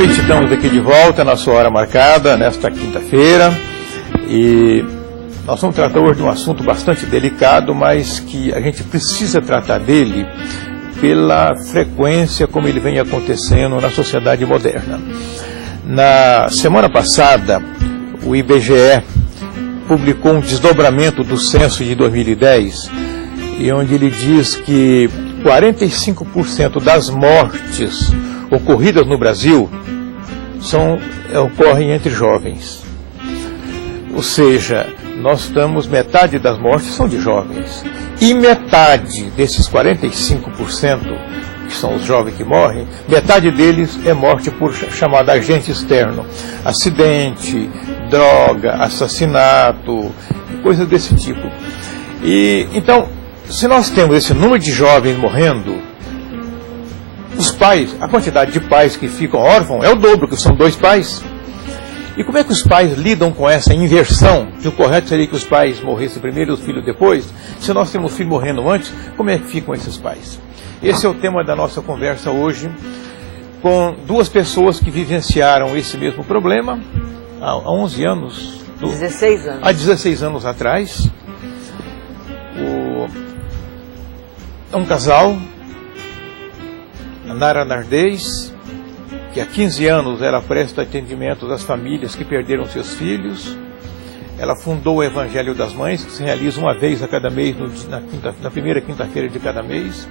noite, estamos aqui de volta na sua hora marcada, nesta quinta-feira, e nós vamos tratar hoje de um assunto bastante delicado, mas que a gente precisa tratar dele pela frequência como ele vem acontecendo na sociedade moderna. Na semana passada, o IBGE publicou um desdobramento do censo de 2010, e onde ele diz que 45% das mortes ocorridas no Brasil ocorrem entre jovens. Ou seja, metade das mortes são de jovens. E metade desses 45%, que são os jovens que morrem, metade deles é morte por chamado agente externo. Acidente, droga, assassinato, coisas desse tipo. E então, se nós temos esse número de jovens morrendo, os pais, a quantidade de pais que ficam órfãos é o dobro, que são 2 pais. E como é que os pais lidam com essa inversão? Que o correto seria que os pais morressem primeiro e os filhos depois? Se nós temos filhos morrendo antes, como é que ficam esses pais? Esse é o tema da nossa conversa hoje, com 2 pessoas que vivenciaram esse mesmo problema há 11 anos. 16 anos. Há 16 anos atrás. Um casal, a Nara Nardez, que há 15 anos ela presta atendimento às famílias que perderam seus filhos. Ela fundou o Evangelho das Mães, que se realiza uma vez a cada mês, na primeira quinta-feira de cada mês.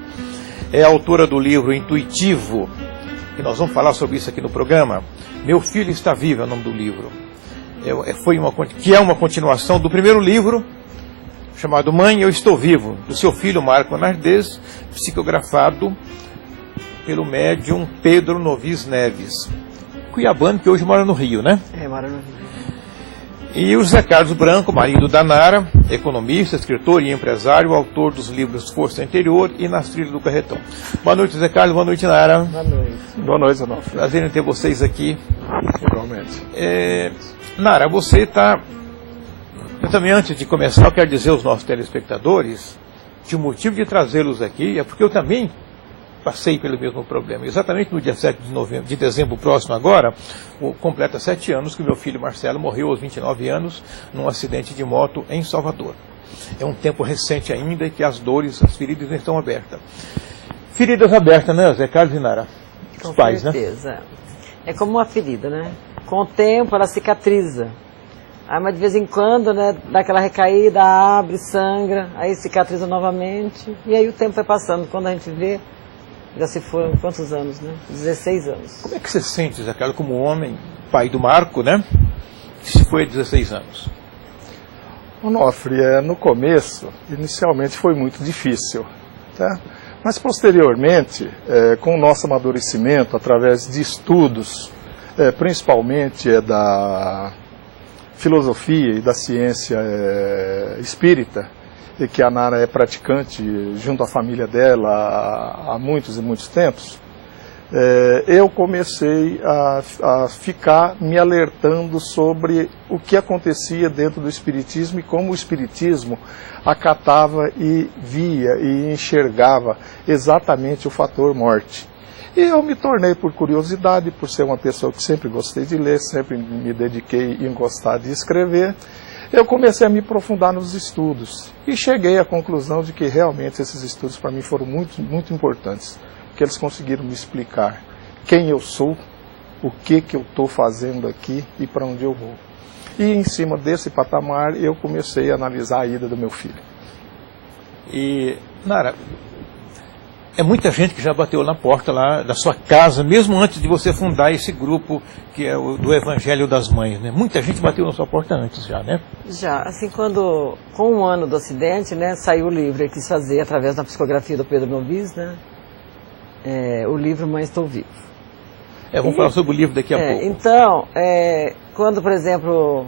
É autora do livro Intuitivo, que nós vamos falar sobre isso aqui no programa. Meu Filho Está Vivo é o nome do livro. Que é uma continuação do primeiro livro, chamado Mãe, Eu Estou Vivo, do seu filho Marco Nardez, psicografado pelo médium Pedro Novis Neves, cuiabano, que hoje mora no Rio, né? Mora no Rio. E o José Carlos Branco, marido da Nara, economista, escritor e empresário, autor dos livros Força Interior e Nas Trilhas do Carretão. Boa noite, José Carlos. Boa noite, Nara. Boa noite. Boa noite, Adolfo. Prazer em ter vocês aqui. Igualmente. Nara, você está... Eu também, antes de começar, eu quero dizer aos nossos telespectadores que o motivo de trazê-los aqui é porque eu também passei pelo mesmo problema. Exatamente no dia 7 de dezembro próximo agora, completa 7 anos que meu filho Marcelo morreu aos 29 anos num acidente de moto em Salvador. É um tempo recente ainda e que as dores, as feridas ainda estão abertas. Feridas abertas, né, Zé Carlos e Nara? Os pais, né? Com certeza. É como uma ferida, né? Com o tempo ela cicatriza. Aí, mas de vez em quando, né, dá aquela recaída, abre, sangra, aí cicatriza novamente. E aí o tempo vai passando. Quando a gente vê, já se foram quantos anos, né? 16 anos. Como é que você se sente, Zé Carlos, como homem, pai do Marco, né? Que se foi há 16 anos. Onofre, no começo, inicialmente foi muito difícil, tá? Mas posteriormente, com o nosso amadurecimento, através de estudos, principalmente da filosofia e da ciência espírita, e que a Nara é praticante junto à família dela há muitos e muitos tempos, eu comecei a ficar me alertando sobre o que acontecia dentro do Espiritismo e como o Espiritismo acatava e via e enxergava exatamente o fator morte. E eu me tornei, por curiosidade, por ser uma pessoa que sempre gostei de ler, sempre me dediquei em gostar de escrever, eu comecei a me aprofundar nos estudos e cheguei à conclusão de que realmente esses estudos para mim foram muito, muito importantes, porque eles conseguiram me explicar quem eu sou, o que eu estou fazendo aqui e para onde eu vou. E em cima desse patamar eu comecei a analisar a ida do meu filho. E, Nara, é muita gente que já bateu na porta lá da sua casa, mesmo antes de você fundar esse grupo que é o do Evangelho das Mães, né? Muita gente bateu na sua porta antes já, né? Já, assim, com 1 ano do acidente, né, saiu o livro, ele quis fazer através da psicografia do Pedro Novis, né, o livro Mãe Estou Vivo. Vamos falar sobre o livro daqui a pouco. Então, quando, por exemplo,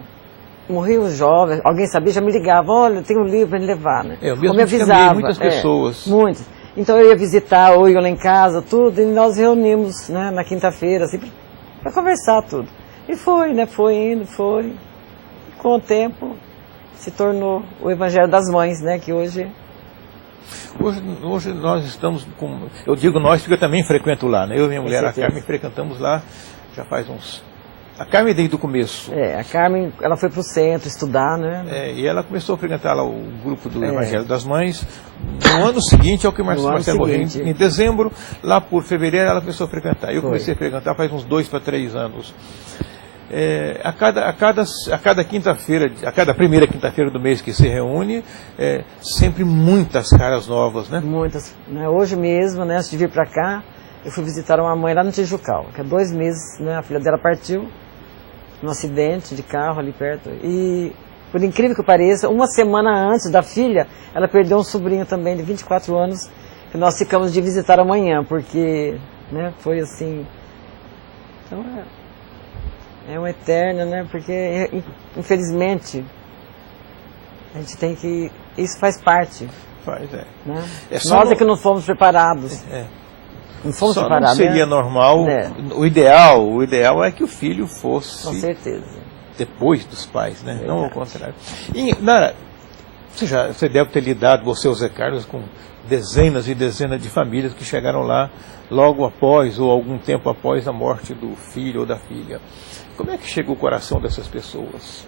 morria um jovem, alguém sabia, já me ligava, olha, tem um livro para me levar, né? Eu mesmo ou me avisava. Muitas pessoas. Muitas. Então eu ia visitar, ou ia lá em casa, tudo, e nós reunimos, né, na quinta-feira, assim, para conversar tudo. E foi, né, foi indo, foi. E com o tempo se tornou o Evangelho das Mães, né, que hoje... Hoje nós estamos com... Eu digo nós porque eu também frequento lá, né? Eu e minha mulher, a Carmen, frequentamos lá já faz uns... A Carmen desde o começo. A Carmen, ela foi para o centro estudar, né? E ela começou a frequentar lá o grupo do Evangelho das Mães. No ano seguinte, ao que o Marcelo morreu, em dezembro, lá por fevereiro, ela começou a frequentar. Eu comecei a frequentar faz uns 2 para 3 anos. A cada quinta-feira, a cada primeira quinta-feira do mês que se reúne, sempre muitas caras novas, né? Muitas. Né? Hoje mesmo, né, antes de vir para cá, eu fui visitar uma mãe lá no Tijucal, que há 2 meses, né, a filha dela partiu num acidente de carro ali perto. E, por incrível que pareça, uma semana antes da filha, ela perdeu um sobrinho também de 24 anos, que nós ficamos de visitar amanhã, porque, né, foi assim... Então, é um eterno, né, porque, infelizmente, a gente tem que... Isso faz parte. Né? Nós é que não fomos preparados. Não fomos preparados. Não seria normal. O ideal é que o filho fosse... Com certeza. Depois dos pais, né? Não ao contrário. E, Nara, você deve ter lidado, você, o Zé Carlos, com dezenas e dezenas de famílias que chegaram lá logo após ou algum tempo após a morte do filho ou da filha. Como é que chega o coração dessas pessoas?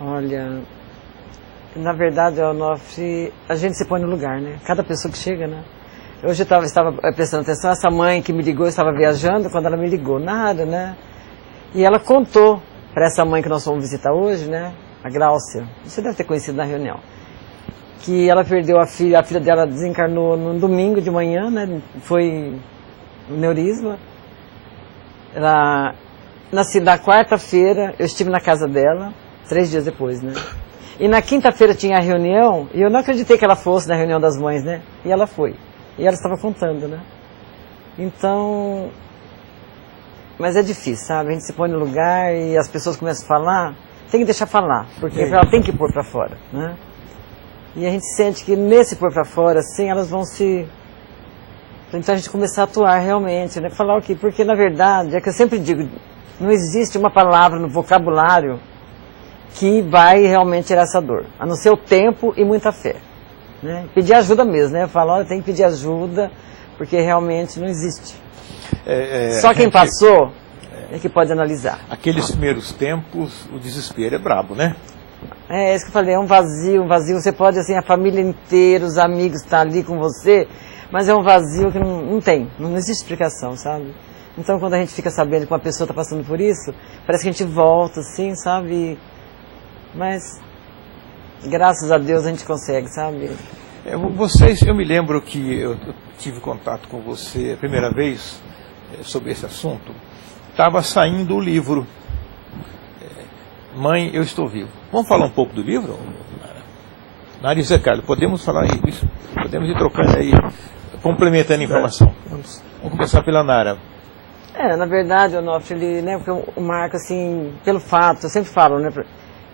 Olha, na verdade, a gente se põe no lugar, né? Cada pessoa que chega, né? Hoje eu estava prestando atenção, essa mãe que me ligou, eu estava viajando, quando ela me ligou, nada, né? E ela contou para essa mãe que nós fomos visitar hoje, né? A Gláucia, você deve ter conhecido na reunião, que ela perdeu a filha dela desencarnou no domingo de manhã, né? Foi um neurisma. Na quarta-feira, eu estive na casa dela, 3 dias depois, né? E na quinta-feira tinha a reunião, e eu não acreditei que ela fosse na reunião das mães, né? E ela foi. E ela estava contando, né? Então, mas é difícil, sabe? A gente se põe no lugar e as pessoas começam a falar, tem que deixar falar, porque ela tem que pôr para fora, né? E a gente sente que nesse pôr para fora, assim, elas vão se... Então a gente começar a atuar realmente, né? Falar o quê? Porque, na verdade, é que eu sempre digo, não existe uma palavra no vocabulário que vai realmente tirar essa dor, a não ser o tempo e muita fé. Né? Pedir ajuda mesmo, né? Eu falo, olha, tem que pedir ajuda, porque realmente não existe. Só quem passou é que pode analisar. Aqueles primeiros tempos, o desespero é brabo, né? É isso que eu falei, é um vazio. Você pode, assim, a família inteira, os amigos estão ali com você, mas é um vazio que não existe explicação, sabe? Então, quando a gente fica sabendo que uma pessoa está passando por isso, parece que a gente volta, assim, sabe? Mas... graças a Deus a gente consegue, sabe? Eu me lembro que eu tive contato com você a primeira vez sobre esse assunto. Estava saindo o livro Mãe, Eu Estou Vivo. Vamos falar um pouco do livro? Nara e Zé Carlos, podemos falar isso? Podemos ir trocando aí, complementando a informação. Vamos começar pela Nara. Na verdade, Onofre, né, porque o Marco, assim, pelo fato, eu sempre falo, né,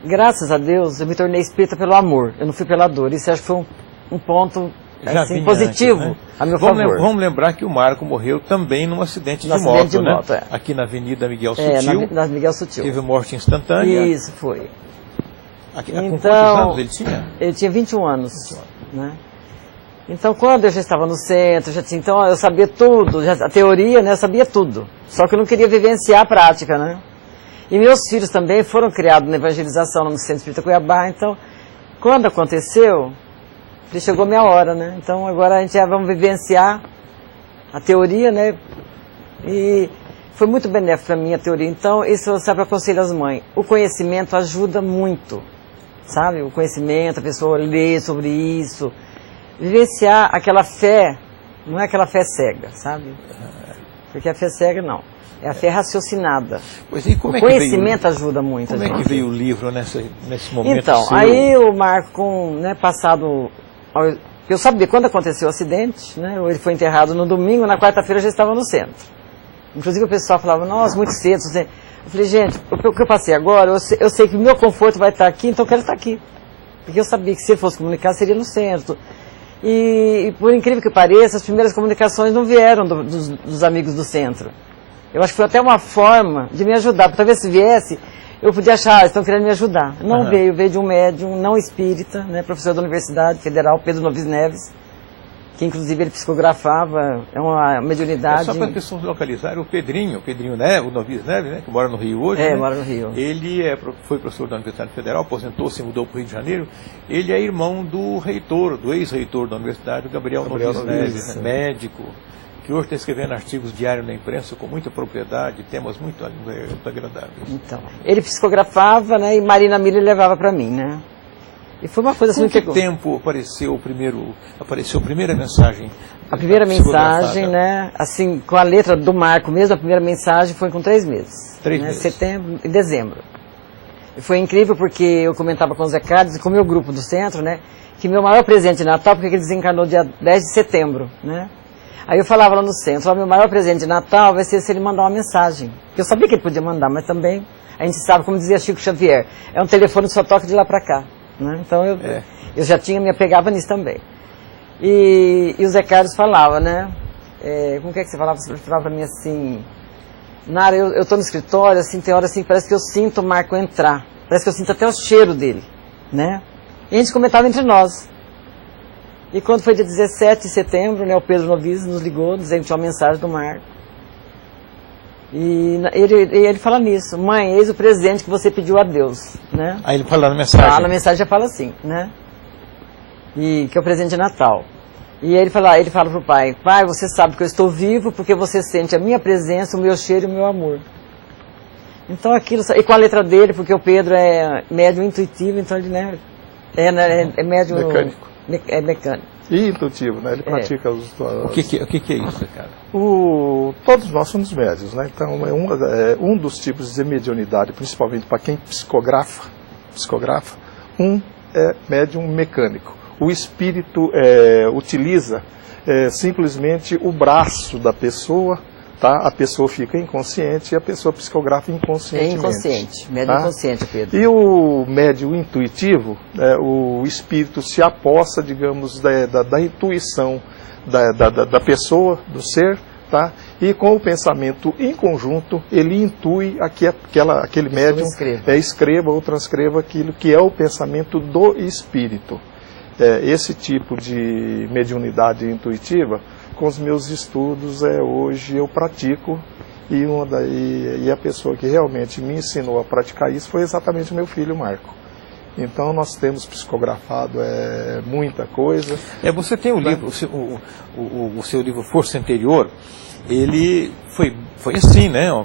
graças a Deus, eu me tornei espírita pelo amor, eu não fui pela dor. Isso acho que foi um ponto assim, positivo antes, né? A meu favor. Vamos lembrar que o Marco morreu também num acidente de moto, né? Aqui na Avenida Miguel Sutil. Na Miguel Sutil. Teve morte instantânea. Isso, foi. Com quantos anos ele tinha? Ele tinha 21 anos. Né? Então, quando eu já estava no centro, então eu sabia tudo, a teoria, né, eu sabia tudo. Só que eu não queria vivenciar a prática, né? E meus filhos também foram criados na evangelização no Centro Espírita Cuiabá, então, quando aconteceu, chegou a minha hora, né? Então, agora a gente já vamos vivenciar a teoria, né? E foi muito benéfico para mim a teoria. Então, isso eu sempre aconselho às mães. O conhecimento ajuda muito, sabe? O conhecimento, a pessoa ler sobre isso, vivenciar aquela fé, não é aquela fé cega, sabe? Porque a fé cega, não. É a fé raciocinada. Pois, e como o conhecimento ajuda muito. Como é que veio o livro nesse momento? Então, seu? Aí o Marco, né, passado... Eu sabia quando aconteceu o acidente, né? Ele foi enterrado no domingo, na quarta-feira eu já estava no centro. Inclusive o pessoal falava, nossa, muito cedo. Eu falei, gente, o que eu passei agora, eu sei que o meu conforto vai estar aqui, então eu quero estar aqui. Porque eu sabia que se ele fosse comunicar, seria no centro. E por incrível que pareça, as primeiras comunicações não vieram dos amigos do centro. Eu acho que foi até uma forma de me ajudar, porque talvez se viesse, eu podia achar, estão querendo me ajudar. Não veio de um médium não espírita, né, professor da Universidade Federal, Pedro Novis Neves, que inclusive ele psicografava, é uma mediunidade. Só para as pessoas localizarem, o Pedrinho Neves, o Novis Neves, né, que mora no Rio hoje. Né? Mora no Rio. Ele foi professor da Universidade Federal, aposentou-se e mudou para o Rio de Janeiro. Ele é irmão do reitor, do ex-reitor da Universidade, o Gabriel Novis Neves, né, médico, que hoje está escrevendo artigos diários na imprensa com muita propriedade, temas muito agradáveis. Então, ele psicografava, né, e Marina Miller levava para mim, né? E foi uma coisa assim... Com que tempo apareceu a primeira mensagem? A primeira mensagem, né, assim, com a letra do Marco mesmo, a primeira mensagem foi com 3 meses. 3 meses. Setembro e dezembro. E foi incrível porque eu comentava com o Zé Carlos e com o meu grupo do centro, né, que meu maior presente de Natal, porque ele desencarnou dia 10 de setembro, né? Aí eu falava lá no centro, meu maior presente de Natal vai ser se ele mandar uma mensagem. Porque eu sabia que ele podia mandar, mas também a gente sabe, como dizia Chico Xavier, é um telefone que só toca de lá para cá. Né? Então eu já me apegava nisso também. E o Zé Carlos falava, né? Como que é que você falava? Você falava para mim assim, Nara, eu estou no escritório, assim, tem hora assim, parece que eu sinto o Marco entrar. Parece que eu sinto até o cheiro dele, né? E a gente comentava entre nós. E quando foi dia 17 de setembro, né, o Pedro Novis nos ligou, dizendo que tinha uma mensagem do Marco. E ele fala nisso, mãe, eis o presente que você pediu a Deus, né? Aí ele fala na mensagem? Fala, a mensagem já fala assim, né? E que é o presente de Natal. E ele fala pro pai, pai, você sabe que eu estou vivo porque você sente a minha presença, o meu cheiro e o meu amor. Então aquilo, e com a letra dele, porque o Pedro é médium intuitivo, então ele, né, é médium... Mecânico. É mecânico. E intuitivo, né? Ele pratica os... O que é isso, cara? Todos nós somos médios, né? Então, um dos tipos de mediunidade, principalmente para quem psicografa, é médium mecânico. O espírito utiliza simplesmente o braço da pessoa, tá? A pessoa fica inconsciente e a pessoa psicografa inconscientemente. É inconsciente, médium inconsciente, Pedro. E o médium intuitivo, o espírito se apossa, digamos, da intuição da pessoa, do ser, tá? E com o pensamento em conjunto, ele intui aquele médium escreva ou transcreva aquilo que é o pensamento do espírito. Esse tipo de mediunidade intuitiva, com os meus estudos, hoje eu pratico, e a pessoa que realmente me ensinou a praticar isso foi exatamente o meu filho Marco. Então nós temos psicografado muita coisa. Você tem o livro, o seu livro Força Interior, ele foi assim, né? O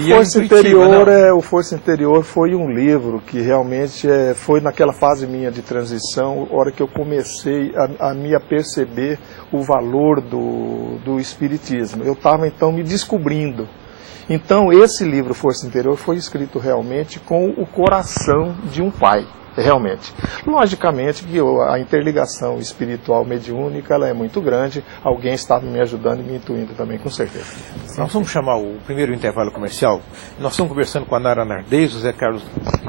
Força Interior o Força Interior foi um livro que realmente foi naquela fase minha de transição, hora que eu comecei a me aperceber o valor do espiritismo. Eu estava então me descobrindo. Então esse livro Força Interior foi escrito realmente com o coração de um pai. Realmente. Logicamente que a interligação espiritual mediúnica ela é muito grande, alguém está me ajudando e me intuindo também, com certeza. Nós vamos chamar o primeiro intervalo comercial. Nós estamos conversando com a Nara Nardez, o Zé Carlos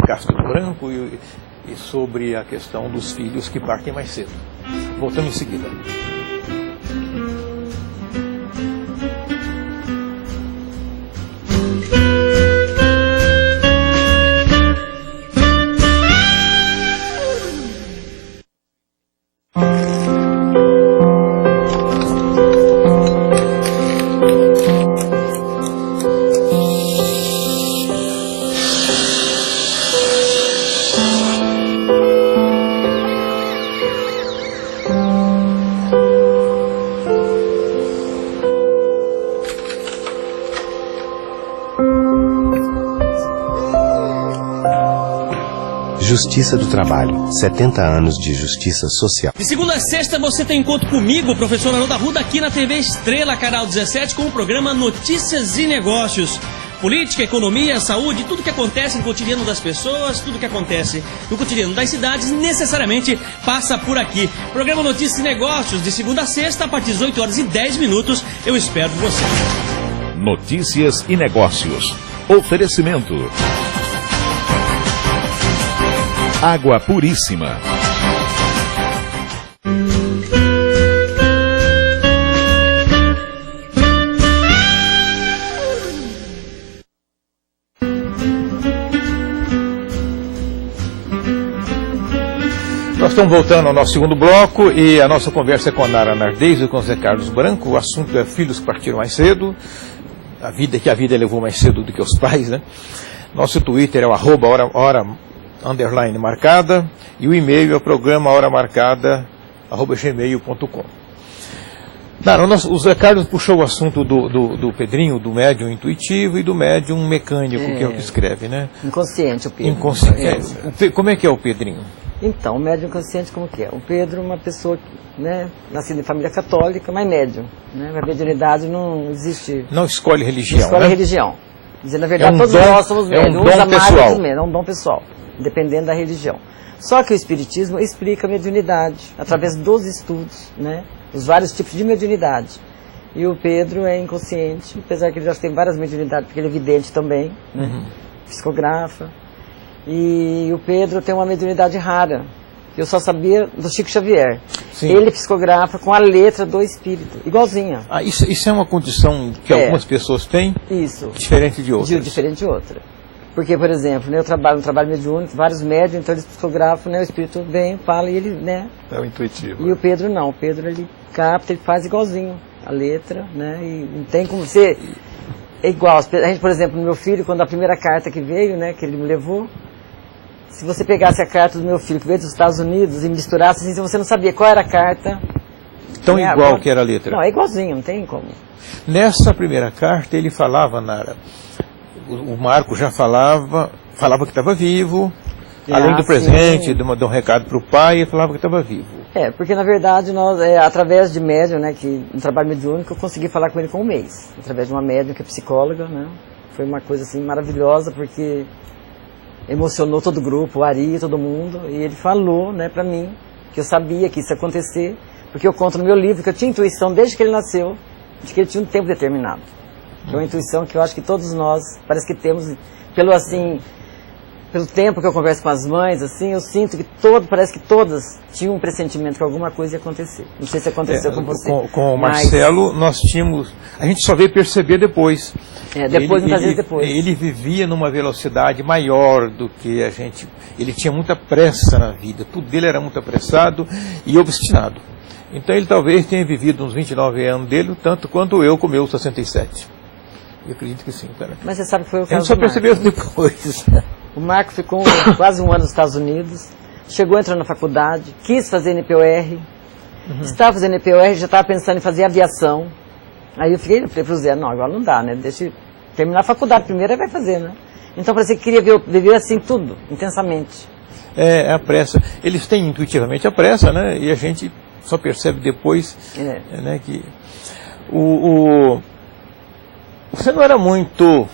Castro Branco e sobre a questão dos filhos que partem mais cedo. Voltamos em seguida. Justiça do Trabalho, 70 anos de justiça social. De segunda a sexta você tem encontro comigo, professor Haroldo Arruda, aqui na TV Estrela, canal 17, com o programa Notícias e Negócios. Política, economia, saúde, tudo que acontece no cotidiano das pessoas, tudo que acontece no cotidiano das cidades, necessariamente passa por aqui. Programa Notícias e Negócios, de segunda a sexta, a partir das 8h10. Eu espero você. Notícias e Negócios. Oferecimento. Água Puríssima. Nós estamos voltando ao nosso segundo bloco e a nossa conversa é com a Nara Nardez e com o Zé Carlos Branco. O assunto é filhos que partiram mais cedo, a vida levou mais cedo do que os pais, né? Nosso Twitter é o @hora_marcada e o e-mail é o programa horamarcada@gmail.com. Nara, o Zé Carlos puxou o assunto do Pedrinho, do médium intuitivo e do médium mecânico, que é o que escreve, né? Inconsciente, o Pedro. Inconsciente. Como é que é o Pedrinho? Então, o médium inconsciente como que é? O Pedro é uma pessoa, né, nascida em família católica, mas médium. Né? A mediunidade não existe. Não escolhe religião, Não escolhe né? religião. Dizer, na verdade, É um todos dom- nós somos é um médiums. dom Uns amados, pessoal. outros menos. É um dom pessoal, dependendo da religião. Só que o Espiritismo explica a mediunidade através dos estudos, né? Os vários tipos de mediunidade. E o Pedro é inconsciente, apesar que ele já tem várias mediunidades, porque ele é vidente também, né? Psicografa. E o Pedro tem uma mediunidade rara. Eu só sabia do Chico Xavier. Sim. Ele psicografa com a letra do espírito, igualzinha. Ah, isso é uma condição que algumas pessoas têm, Isso. diferente de outras. Diferente de outra. Porque, por exemplo, né, eu trabalho no trabalho mediúnico, vários médiums, então eles psicografam, né, o espírito vem, fala e ele, né? É o intuitivo. E o Pedro não. O Pedro, ele capta, ele faz igualzinho a letra, né? E não tem como ser igual. A gente, por exemplo, no meu filho, quando a primeira carta que veio, né, que ele me levou, se você pegasse a carta do meu filho que veio dos Estados Unidos e misturasse, assim, você não sabia qual era a carta. Tão né, igual que era a letra. Não, é igualzinho, não tem como. Nessa primeira carta ele falava, Nara, o Marco já falava que estava vivo, além do presente, sim. de um recado para o pai, ele falava que estava vivo. É, porque na verdade nós, através de médium, né, que no trabalho mediúnico, eu consegui falar com ele com um mês, através de uma médium que é psicóloga, né, foi uma coisa assim maravilhosa, porque emocionou todo o grupo, o Ari, todo mundo, e ele falou, né, pra mim, que eu sabia que isso ia acontecer, porque eu conto no meu livro que eu tinha intuição desde que ele nasceu, de que ele tinha um tempo determinado. Que é uma intuição que eu acho que todos nós, parece que temos, pelo tempo que eu converso com as mães, assim, eu sinto que parece que todas tinham um pressentimento que alguma coisa ia acontecer. Não sei se aconteceu com você. Com o Marcelo, nós tínhamos, a gente só veio perceber depois. Muitas vezes depois. Ele vivia numa velocidade maior do que a gente, ele tinha muita pressa na vida, tudo dele era muito apressado e obstinado. Então ele talvez tenha vivido uns 29 anos dele, tanto quanto eu com meus 67. Eu acredito que sim, cara. Mas você sabe que foi o A gente caso só do Marco. percebeu isso depois. O Marco ficou quase um ano nos Estados Unidos, chegou entrando na faculdade, quis fazer NPOR, estava fazendo NPOR, já estava pensando em fazer aviação. Aí eu falei para o Zé, não, agora não dá, né? Deixa eu terminar a faculdade primeiro, aí vai fazer, né? Então parecia que queria viver assim tudo, intensamente. É a pressa. Eles têm intuitivamente a pressa, né? E a gente só percebe depois, né, que você não era muito.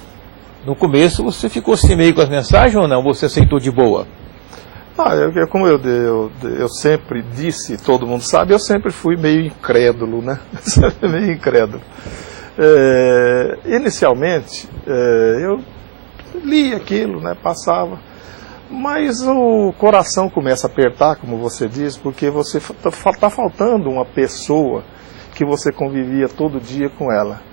No começo você ficou assim meio com as mensagens ou não? Você aceitou de boa? Como eu sempre disse, todo mundo sabe, eu sempre fui meio incrédulo, né? Sempre meio incrédulo. Inicialmente, eu li aquilo, né? Passava, mas o coração começa a apertar, como você diz, porque você está faltando uma pessoa que você convivia todo dia com ela.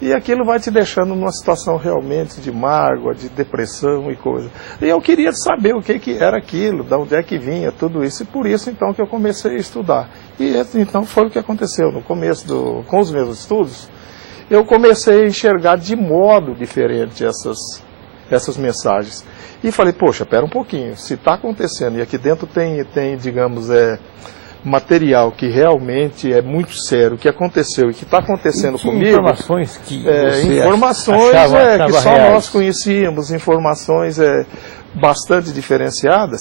E aquilo vai te deixando numa situação realmente de mágoa, de depressão e coisa. E eu queria saber o que era aquilo, de onde é que vinha tudo isso. E por isso, então, que eu comecei a estudar. E então foi o que aconteceu. No começo, com os meus estudos, eu comecei a enxergar de modo diferente essas mensagens. E falei, poxa, pera um pouquinho, se está acontecendo, e aqui dentro tem digamos, material que realmente é muito sério, que aconteceu e que está acontecendo comigo. Informações que você informações achava que só reais. nós conhecíamos, informações bastante diferenciadas.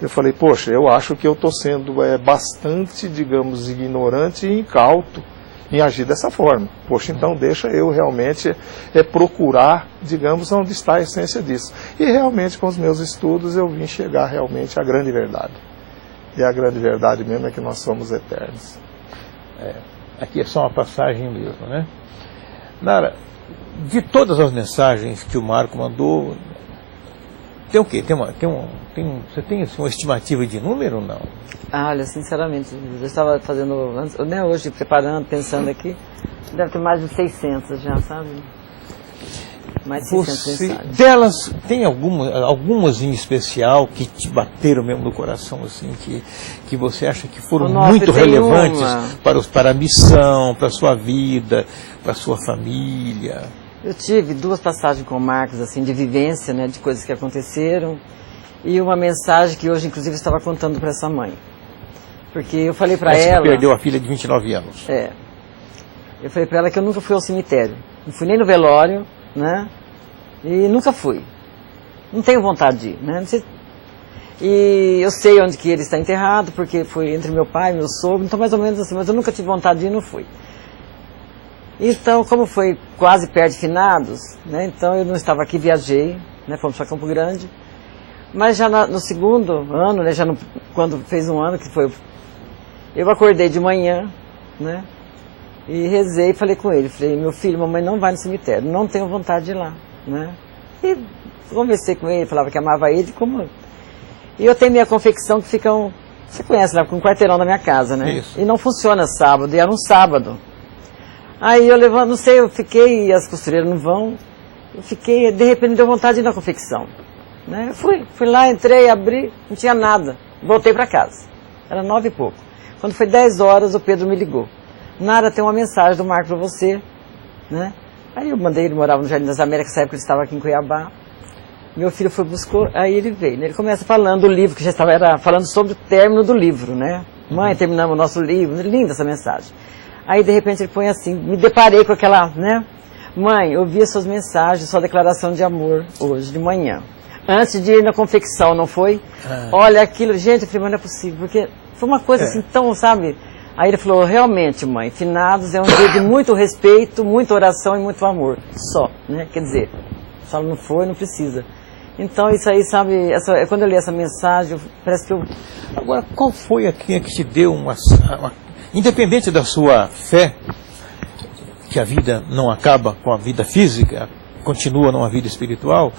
Eu falei, poxa, eu acho que eu estou sendo bastante, digamos, ignorante e incauto em agir dessa forma. Poxa, então deixa eu realmente procurar, digamos, onde está a essência disso. E realmente com os meus estudos eu vim chegar realmente à grande verdade. E a grande verdade mesmo é que nós somos eternos. Aqui é só uma passagem mesmo, né? Nara, de todas as mensagens que o Marco mandou, tem o quê? Você tem assim, uma estimativa de número ou não? Olha, sinceramente, eu estava fazendo, né, hoje, preparando, pensando aqui, deve ter mais de 600 já, sabe? Mais de 600 mensagens. Delas, tem algumas em especial que te bateram mesmo no coração, assim, que você acha que foram muito relevantes para a missão, para a sua vida, para a sua família? Eu tive 2 passagens com o Marcos, assim, de vivência, né, de coisas que aconteceram, e uma mensagem que hoje, inclusive, eu estava contando para essa mãe. Porque eu falei para ela... Você perdeu a filha de 29 anos. É. Eu falei para ela que eu nunca fui ao cemitério. Não fui nem no velório, né? E nunca fui. Não tenho vontade de ir, né? E eu sei onde que ele está enterrado, porque foi entre meu pai e meu sogro, então mais ou menos assim, mas eu nunca tive vontade de ir e não fui. Então, como foi quase perto de finados, né? Então eu não estava aqui, viajei, né? Fomos para Campo Grande. Mas já no segundo ano, né? Quando fez um ano que foi... Eu acordei de manhã, né? E rezei e falei com ele, falei, meu filho, mamãe não vai no cemitério, não tenho vontade de ir lá, né? E conversei com ele, falava que amava ele, como... E eu tenho minha confecção que fica você conhece lá, com um quarteirão da minha casa, né? Isso. E não funciona sábado, e era um sábado. Aí eu levanto, não sei, eu fiquei, e as costureiras não vão, eu fiquei, de repente me deu vontade de ir na confecção, né? Eu fui lá, entrei, abri, não tinha nada, voltei para casa, era 9 e pouco. Quando foi 10 horas, o Pedro me ligou. Nara, tem uma mensagem do Marco para você, né? Aí eu mandei, ele morava no Jardim das Américas, nessa época ele estava aqui em Cuiabá. Meu filho foi buscar, aí ele veio, né? Ele começa falando do livro, que já estava falando sobre o término do livro, né? Mãe, terminamos o nosso livro, linda essa mensagem. Aí de repente ele põe assim, me deparei com aquela, né? Mãe, eu vi as suas mensagens, sua declaração de amor hoje, de manhã. Antes de ir na confecção, não foi? Olha aquilo, gente, eu falei, mas não é possível, porque foi uma coisa assim tão, sabe... Aí ele falou, realmente, mãe, finados é um dia de muito respeito, muita oração e muito amor. Só, né? Quer dizer, se ela não for, não precisa. Então, isso aí, sabe, quando eu li essa mensagem, parece que eu... Agora, qual foi a que te deu independente da sua fé, que a vida não acaba com a vida física, continua numa vida espiritual,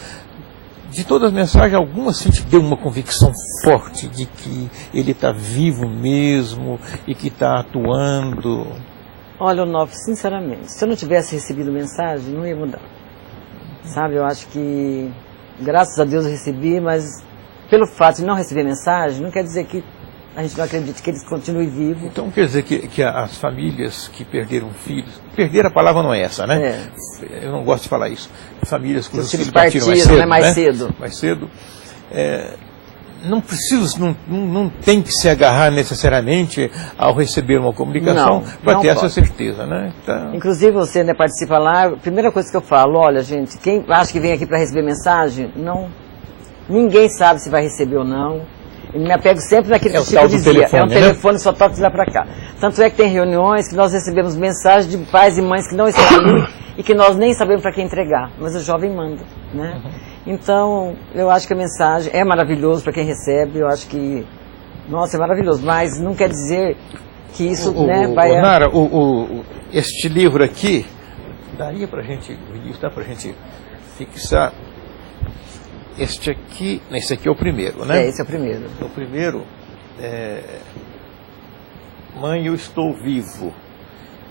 de todas as mensagens, alguma sim te deu uma convicção forte de que ele está vivo mesmo e que está atuando? Olha, Onofre, sinceramente, se eu não tivesse recebido mensagem, não ia mudar. Sabe, eu acho que, graças a Deus eu recebi, mas pelo fato de não receber mensagem, não quer dizer que a gente não acredite que eles continuem vivos. Então quer dizer que as famílias que perderam filhos, perder a palavra não é essa, né? Eu não gosto de falar isso. Famílias cujos filhos partiram mais cedo, mais cedo, não precisa, não tem que se agarrar necessariamente ao receber uma comunicação para ter essa certeza, né? Então... Inclusive você, né, participa lá, a primeira coisa que eu falo, olha gente, quem acha que vem aqui para receber mensagem, ninguém sabe se vai receber ou não. Eu me apego sempre naquele que o Chico dizia, telefone, é um telefone, só toca de lá para cá. Tanto é que tem reuniões que nós recebemos mensagens de pais e mães que não estão ali e que nós nem sabemos para quem entregar, mas o jovem manda, né? Então, eu acho que a mensagem é maravilhoso para quem recebe, eu acho que, nossa, é maravilhoso, mas não quer dizer que isso, vai... Nara, este livro aqui, daria para a gente, dá para a gente fixar... Esse aqui é o primeiro, né? Esse é o primeiro. O primeiro Mãe, eu estou vivo.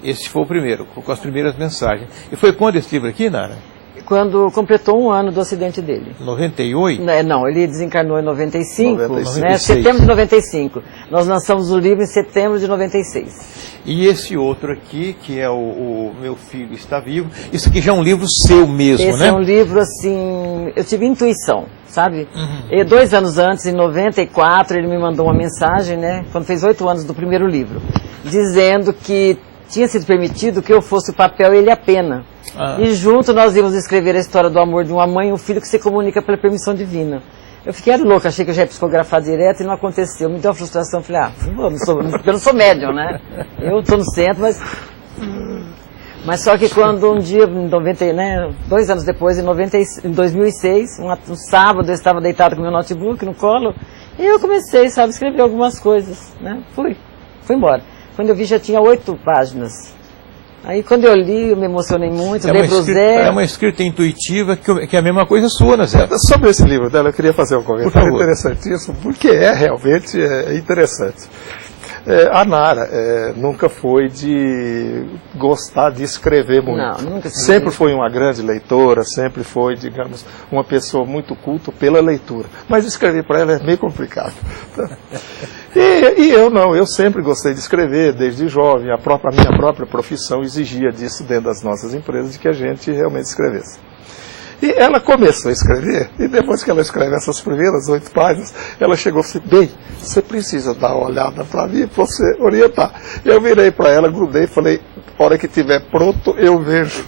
Esse foi o primeiro, com as primeiras mensagens. E foi quando esse livro aqui, Nara? Quando completou 1 ano do acidente dele. 98? Não, ele desencarnou em 95, né? Setembro de 95. Nós lançamos o livro em setembro de 96. E esse outro aqui, que é o Meu Filho Está Vivo, isso aqui já é um livro seu mesmo, esse né? É um livro, assim, eu tive intuição, sabe? E 2 anos antes, em 94, ele me mandou uma mensagem, né? Quando fez 8 anos do primeiro livro, dizendo que tinha sido permitido que eu fosse o papel e ele a pena. E junto nós íamos escrever a história do amor de uma mãe e um filho que se comunica pela permissão divina. Eu fiquei louca, achei que eu já ia psicografar direto e não aconteceu. Me deu uma frustração, falei, eu não sou médium, né? Eu estou no centro, mas só que quando um dia, em 90, né, 2 anos depois, em 2006, um sábado, eu estava deitado com meu notebook no colo e eu comecei, sabe, a escrever algumas coisas, né? Fui embora. Quando eu vi já tinha 8 páginas. Aí quando eu li, eu me emocionei muito, dei pro Zé. É uma escrita intuitiva que é a mesma coisa sua, né, Zé? Sobre esse livro dela, eu queria fazer um comentário interessantíssimo, porque realmente interessante. A Nara nunca foi de gostar de escrever muito. Não, nunca escrevi. Sempre foi uma grande leitora, sempre foi, digamos, uma pessoa muito culta pela leitura. Mas escrever para ela é meio complicado. E eu não, eu sempre gostei de escrever, desde jovem. A minha própria profissão exigia disso dentro das nossas empresas, de que a gente realmente escrevesse. E ela começou a escrever, e depois que ela escreve essas primeiras 8 páginas, ela chegou e falou: bem, você precisa dar uma olhada para mim, para você orientar. Eu virei para ela, grudei e falei: hora que estiver pronto, eu vejo.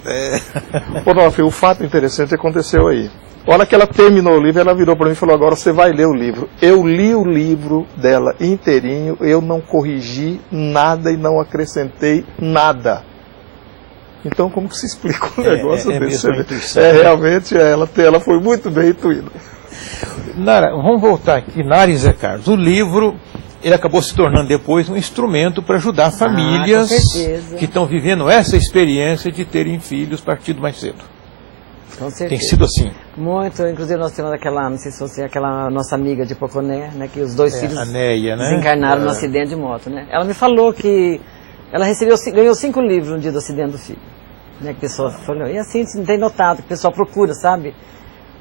O fato interessante aconteceu aí. A hora que ela terminou o livro, ela virou para mim e falou: agora você vai ler o livro. Eu li o livro dela inteirinho, eu não corrigi nada e não acrescentei nada. Então, como que se explica um negócio desse? Realmente, ela foi muito bem intuída. Nara, vamos voltar aqui. Nara e Zé Carlos. O livro, ele acabou se tornando depois um instrumento para ajudar famílias que estão vivendo essa experiência de terem filhos partido mais cedo. Com certeza. Tem sido assim. Muito, inclusive nós temos aquela, não sei se você, aquela nossa amiga de Poconé, né, que os 2 filhos a Neia, né? desencarnaram no acidente de moto, né? Ela me falou que ela ganhou 5 livros no dia do acidente do filho. Né, que a pessoa falou, e assim, você não tem notado, que o pessoal procura, sabe?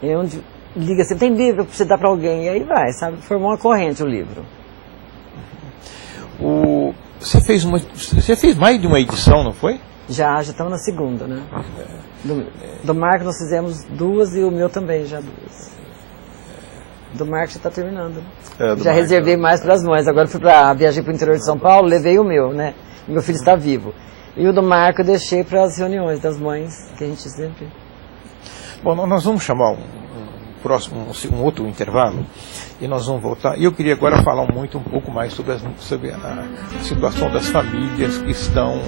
E onde liga assim, tem livro para você dar para alguém, e aí vai, sabe? Formou uma corrente o livro. Você fez mais de uma edição, não foi? Já estamos na segunda, né? Do Marco nós fizemos 2 e o meu também, já 2. Do Marco já está terminando. Né? Já reservei mais para as mães, agora viajei para o interior de São Paulo, levei o meu, né? Meu filho está vivo. E o do Marco eu deixei para as reuniões das mães, que a gente sempre... Bom, nós vamos chamar um outro intervalo e nós vamos voltar. E eu queria agora falar um pouco mais sobre a situação das famílias que estão...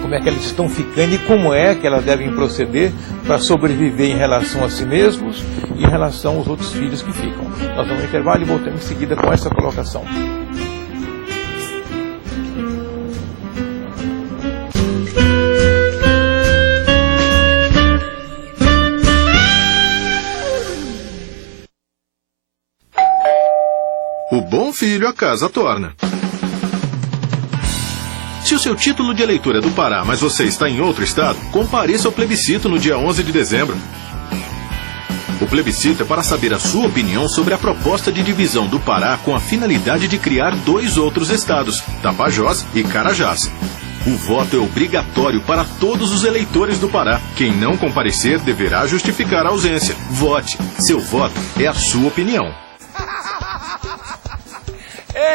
Como é que elas estão ficando e como é que elas devem proceder para sobreviver em relação a si mesmos e em relação aos outros filhos que ficam. Nós vamos ao intervalo e voltamos em seguida com essa colocação. O bom filho a casa torna. Se o seu título de eleitor é do Pará, mas você está em outro estado, compareça ao plebiscito no dia 11 de dezembro. O plebiscito é para saber a sua opinião sobre a proposta de divisão do Pará com a finalidade de criar 2 outros estados, Tapajós e Carajás. O voto é obrigatório para todos os eleitores do Pará. Quem não comparecer deverá justificar a ausência. Vote. Seu voto é a sua opinião.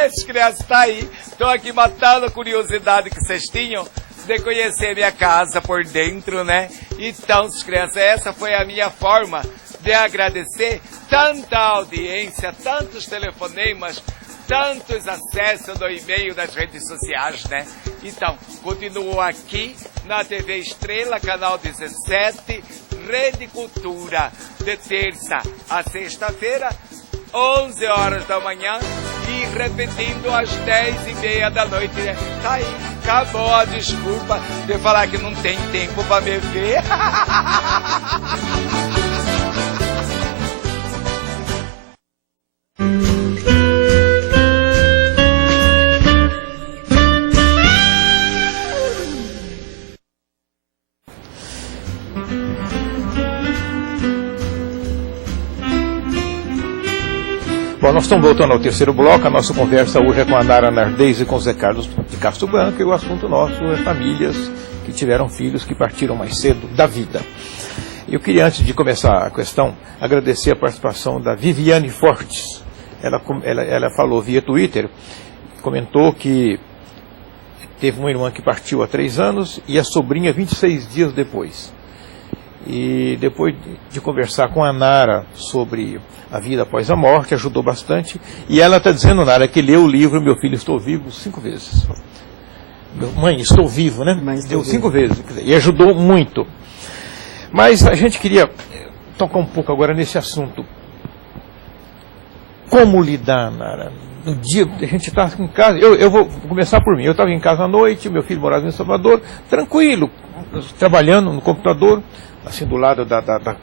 Esses crianças tá aí, estão aqui matando a curiosidade que vocês tinham de conhecer minha casa por dentro, né? Então, crianças, essa foi a minha forma de agradecer tanta audiência, tantos telefonemas, tantos acessos do e-mail das redes sociais, né? Então, continuo aqui na TV Estrela, canal 17, Rede Cultura, de terça a sexta-feira, 11 horas da manhã e repetindo às 10h30 da noite. Tá aí, acabou a desculpa de falar que não tem tempo para me ver. Bom, nós estamos voltando ao terceiro bloco. A nossa conversa hoje é com a Nara Nardez e com o Zé Carlos de Castro Branco, e o assunto nosso é famílias que tiveram filhos que partiram mais cedo da vida. Eu queria, antes de começar a questão, agradecer a participação da Viviane Fortes. Ela falou via Twitter, comentou que teve uma irmã que partiu há 3 anos e a sobrinha 26 dias depois. E depois de conversar com a Nara sobre a vida após a morte, ajudou bastante. E ela está dizendo, Nara, que leu o livro Meu Filho, Estou Vivo 5 vezes. Mãe, estou vivo, né? Deu 5 vezes. E ajudou muito. Mas a gente queria tocar um pouco agora nesse assunto. Como lidar, Nara? No dia a gente está em casa, eu vou começar por mim. Eu estava em casa à noite, meu filho morava em Salvador, tranquilo, trabalhando no computador, assim do lado da